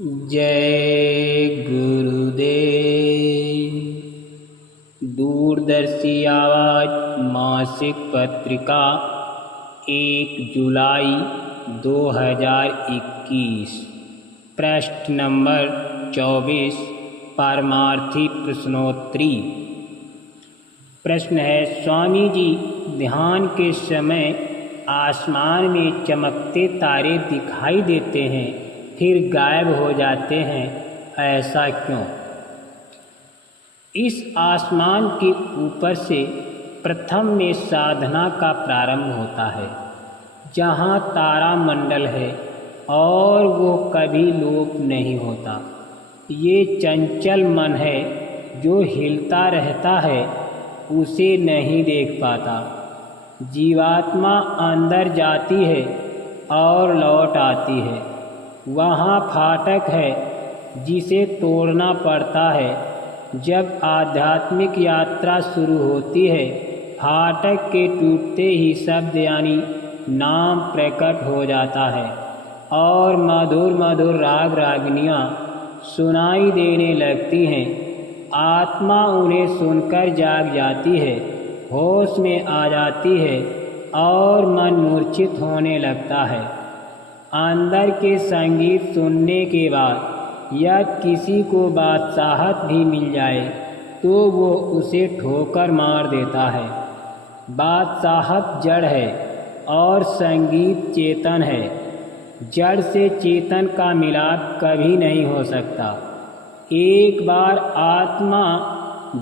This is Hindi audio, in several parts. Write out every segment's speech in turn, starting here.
जय गुरुदेव। दूरदर्शी आवाज़ मासिक पत्रिका 1 जुलाई 2021, पृष्ठ नंबर 24, पारमार्थी प्रश्नोत्तरी। प्रश्न है, स्वामी जी, ध्यान के समय आसमान में चमकते तारे दिखाई देते हैं फिर गायब हो जाते हैं, ऐसा क्यों? इस आसमान के ऊपर से प्रथम में साधना का प्रारंभ होता है, जहाँ तारा मंडल है और वो कभी लोप नहीं होता। ये चंचल मन है जो हिलता रहता है, उसे नहीं देख पाता। जीवात्मा अंदर जाती है और लौट आती है। वहाँ फाटक है जिसे तोड़ना पड़ता है। जब आध्यात्मिक यात्रा शुरू होती है, फाटक के टूटते ही शब्द यानी नाम प्रकट हो जाता है और मधुर मधुर राग रागनियाँ सुनाई देने लगती हैं। आत्मा उन्हें सुनकर जाग जाती है, होश में आ जाती है और मन मूर्छित होने लगता है। अंदर के संगीत सुनने के बाद या किसी को बादशाहत भी मिल जाए तो वो उसे ठोकर मार देता है। बादशाहत जड़ है और संगीत चेतन है। जड़ से चेतन का मिलाप कभी नहीं हो सकता। एक बार आत्मा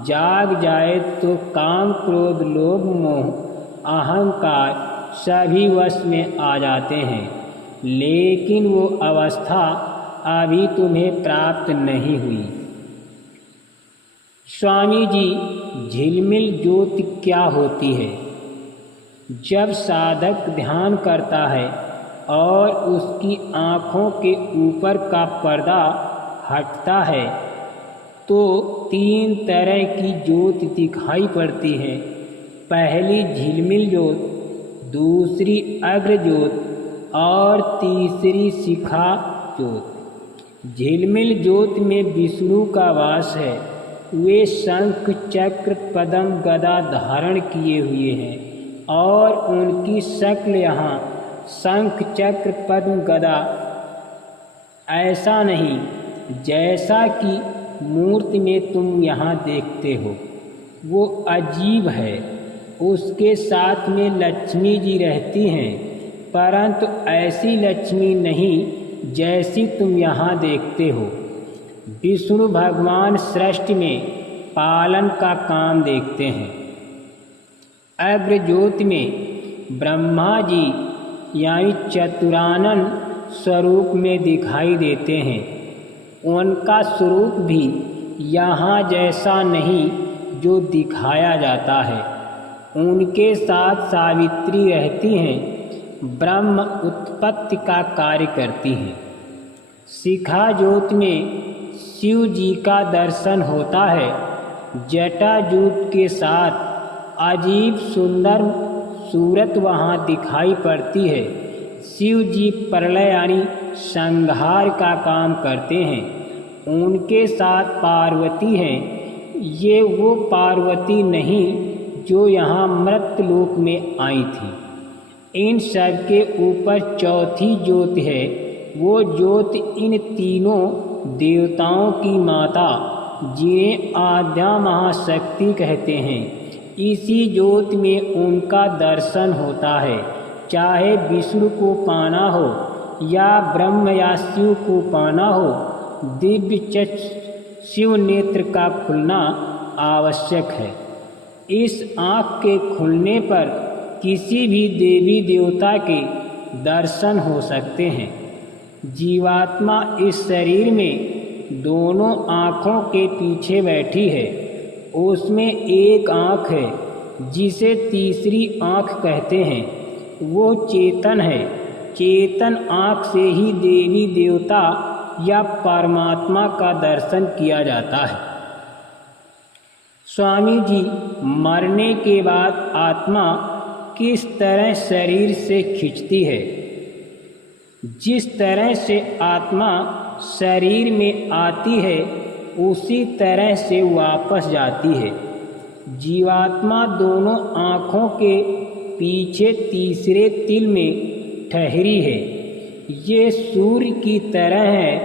जाग जाए तो काम, क्रोध, लोभ, मोह, अहंकार सभी वश में आ जाते हैं, लेकिन वो अवस्था अभी तुम्हें प्राप्त नहीं हुई। स्वामी जी, झिलमिल ज्योति क्या होती है? जब साधक ध्यान करता है और उसकी आँखों के ऊपर का पर्दा हटता है तो 3 तरह की ज्योति दिखाई पड़ती है। पहली झिलमिल ज्योत, दूसरी अग्र ज्योत और तीसरी शिखा ज्योत। झिलमिल ज्योत में विष्णु का वास है। वे शंख, चक्र, पद्म, गदा धारण किए हुए हैं और उनकी शक्ल यहाँ शंख, चक्र, पद्म, गदा ऐसा नहीं जैसा कि मूर्ति में तुम यहाँ देखते हो। वो अजीब है। उसके साथ में लक्ष्मी जी रहती हैं, परंतु ऐसी लक्ष्मी नहीं जैसी तुम यहाँ देखते हो। विष्णु भगवान सृष्टि में पालन का काम देखते हैं। अग्र ज्योति में ब्रह्मा जी यानी चतुरानन स्वरूप में दिखाई देते हैं। उनका स्वरूप भी यहाँ जैसा नहीं जो दिखाया जाता है। उनके साथ सावित्री रहती हैं, ब्रह्म उत्पत्ति का कार्य करती हैं। शिखा ज्योति में शिव जी का दर्शन होता है। जटा जूट के साथ अजीब सुंदर सूरत वहाँ दिखाई पड़ती है। शिव जी प्रलय यानी संहार का काम करते हैं। उनके साथ पार्वती हैं। ये वो पार्वती नहीं जो यहाँ मृत्युलोक में आई थी। इन सब के ऊपर चौथी ज्योति है। वो ज्योति इन तीनों देवताओं की माता, जिन्हें आद्या महाशक्ति कहते हैं। इसी ज्योति में उनका दर्शन होता है। चाहे विष्णु को पाना हो या ब्रह्म या शिव को पाना हो, दिव्य चक्षु शिव नेत्र का खुलना आवश्यक है। इस आँख के खुलने पर किसी भी देवी देवता के दर्शन हो सकते हैं। जीवात्मा इस शरीर में दोनों आँखों के पीछे बैठी है। उसमें एक आँख है जिसे तीसरी आँख कहते हैं। वो चेतन है। चेतन आँख से ही देवी देवता या परमात्मा का दर्शन किया जाता है। स्वामी जी, मरने के बाद आत्मा किस तरह शरीर से खिंचती है? जिस तरह से आत्मा शरीर में आती है उसी तरह से वापस जाती है। जीवात्मा दोनों आँखों के पीछे तीसरे तिल में ठहरी है। ये सूर्य की तरह है।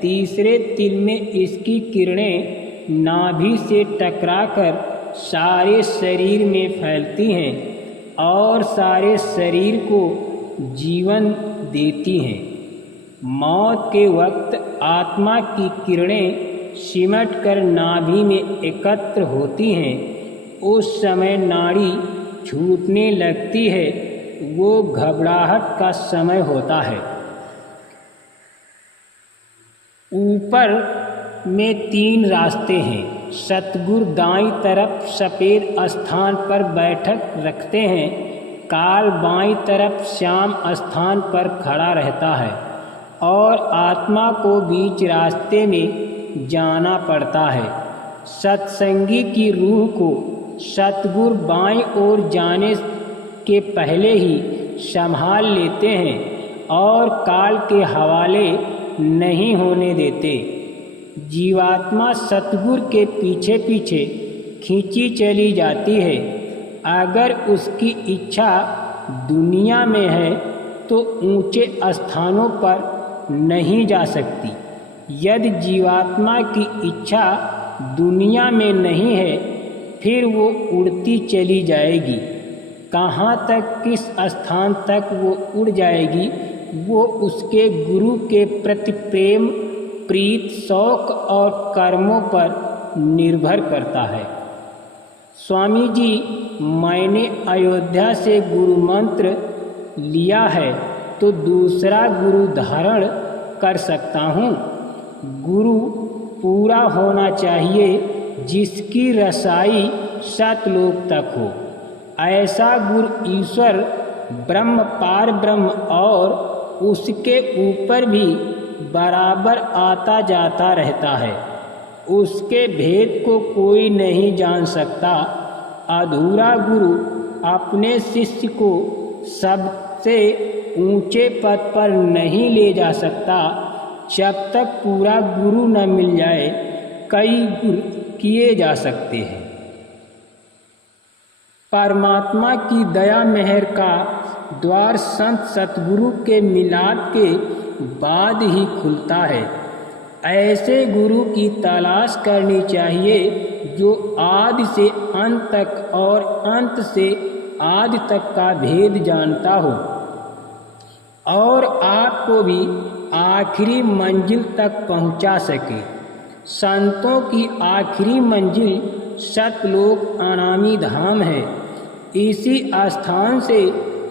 तीसरे तिल में इसकी किरणें नाभि से टकराकर सारे शरीर में फैलती हैं और सारे शरीर को जीवन देती हैं। मौत के वक्त आत्मा की किरणें सिमटकर नाभि में एकत्र होती हैं। उस समय नाड़ी छूटने लगती है। वो घबराहट का समय होता है। ऊपर में 3 रास्ते हैं। सतगुरु दाईं तरफ सफ़ेद स्थान पर बैठक रखते हैं। काल बाईं तरफ श्याम स्थान पर खड़ा रहता है और आत्मा को बीच रास्ते में जाना पड़ता है। सत्संगी की रूह को सतगुरु बाईं ओर जाने के पहले ही संभाल लेते हैं और काल के हवाले नहीं होने देते। जीवात्मा सतगुरु के पीछे पीछे खींची चली जाती है। अगर उसकी इच्छा दुनिया में है तो ऊंचे स्थानों पर नहीं जा सकती। यदि जीवात्मा की इच्छा दुनिया में नहीं है फिर वो उड़ती चली जाएगी। कहाँ तक, किस स्थान तक वो उड़ जाएगी, वो उसके गुरु के प्रति प्रेम, प्रीत, शौक और कर्मों पर निर्भर करता है। स्वामी जी, मैंने अयोध्या से गुरु मंत्र लिया है तो दूसरा गुरु धारण कर सकता हूँ। गुरु पूरा होना चाहिए जिसकी रसाई सतलोक तक हो। ऐसा गुरु ईश्वर ब्रह्म, पार ब्रह्म और उसके ऊपर भी बराबर आता जाता रहता है। उसके भेद को कोई नहीं जान सकता। अधूरा गुरु अपने शिष्य को सबसे ऊंचे पद पर नहीं ले जा सकता जब तक पूरा गुरु न मिल जाए। कई गुरु किए जा सकते हैं। परमात्मा की दया मेहर का द्वार संत सतगुरु के मिलाप के बाद ही खुलता है। ऐसे गुरु की तलाश करनी चाहिए जो आदि से अंत तक और अंत से आदि तक का भेद जानता हो और आपको भी आखिरी मंजिल तक पहुंचा सके। संतों की आखिरी मंजिल सतलोक अनामी धाम है। इसी स्थान से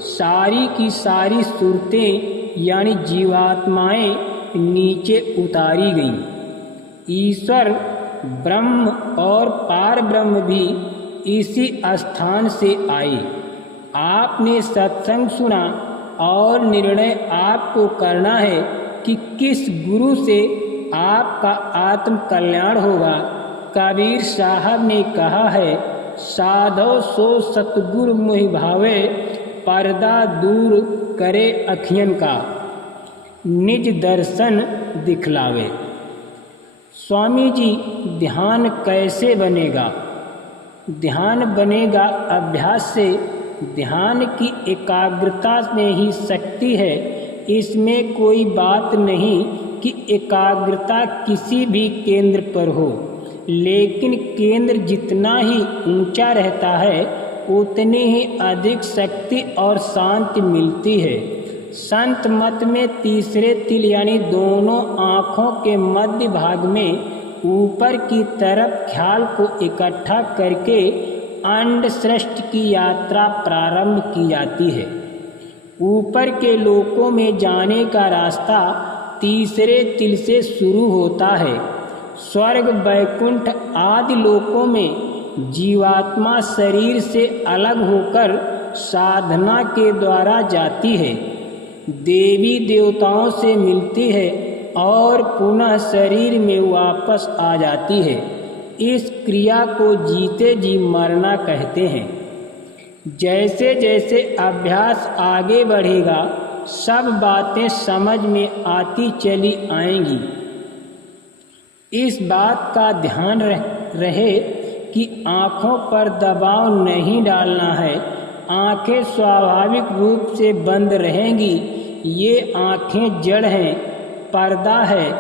सारी की सारी सूरतें यानी जीवात्माएं नीचे उतारी गईं। ईश्वर ब्रह्म और पार ब्रह्म भी इसी स्थान से आए। आपने सत्संग सुना और निर्णय आपको करना है कि किस गुरु से आपका आत्म कल्याण होगा। कबीर साहब ने कहा है, साधो सो सतगुरु मोहि भावे, पर्दा दूर करे अखियन का, निज दर्शन दिखलावे। स्वामी जी, ध्यान कैसे बनेगा? ध्यान बनेगा अभ्यास से। ध्यान की एकाग्रता में ही शक्ति है। इसमें कोई बात नहीं कि एकाग्रता किसी भी केंद्र पर हो, लेकिन केंद्र जितना ही ऊंचा रहता है उतनी ही अधिक शक्ति और शांति मिलती है। संत मत में तीसरे तिल यानी दोनों आँखों के मध्य भाग में ऊपर की तरफ ख्याल को इकट्ठा करके अंड सृष्टि की यात्रा प्रारंभ की जाती है। ऊपर के लोकों में जाने का रास्ता तीसरे तिल से शुरू होता है। स्वर्ग, वैकुंठ आदि लोकों में जीवात्मा शरीर से अलग होकर साधना के द्वारा जाती है, देवी देवताओं से मिलती है और पुनः शरीर में वापस आ जाती है। इस क्रिया को जीते जी मरना कहते हैं। जैसे जैसे अभ्यास आगे बढ़ेगा सब बातें समझ में आती चली आएंगी। इस बात का ध्यान रहे कि आँखों पर दबाव नहीं डालना है। आँखें स्वाभाविक रूप से बंद रहेंगी। ये आँखें जड़ हैं, पर्दा है,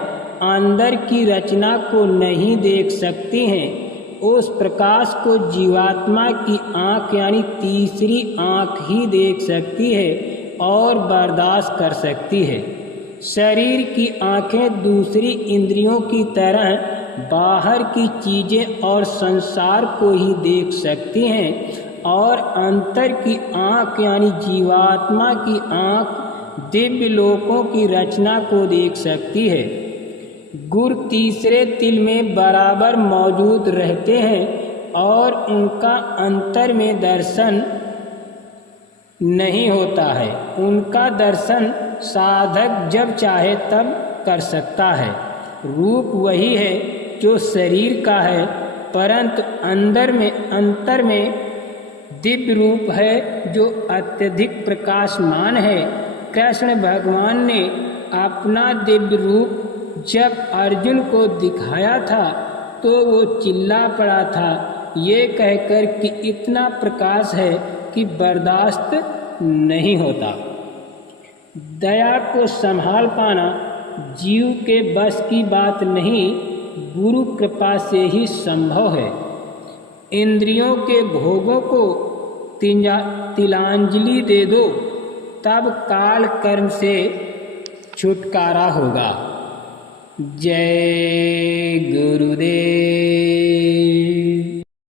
अंदर की रचना को नहीं देख सकती हैं। उस प्रकाश को जीवात्मा की आँख यानी तीसरी आँख ही देख सकती है और बर्दाश्त कर सकती है। शरीर की आँखें दूसरी इंद्रियों की तरह बाहर की चीज़ें और संसार को ही देख सकती हैं और अंतर की आँख यानी जीवात्मा की आँख दिव्य लोकों की रचना को देख सकती है। गुरु तीसरे तिल में बराबर मौजूद रहते हैं और उनका अंतर में दर्शन नहीं होता है। उनका दर्शन साधक जब चाहे तब कर सकता है। रूप वही है जो शरीर का है, परंतु अंतर में दिव्य रूप है जो अत्यधिक प्रकाशमान है। कृष्ण भगवान ने अपना दिव्य रूप जब अर्जुन को दिखाया था तो वो चिल्ला पड़ा था, ये कहकर कि इतना प्रकाश है कि बर्दाश्त नहीं होता। दया को संभाल पाना जीव के बस की बात नहीं, गुरु कृपा से ही संभव है। इंद्रियों के भोगों को तिलांजलि दे दो, तब काल कर्म से छुटकारा होगा। जय गुरुदेव।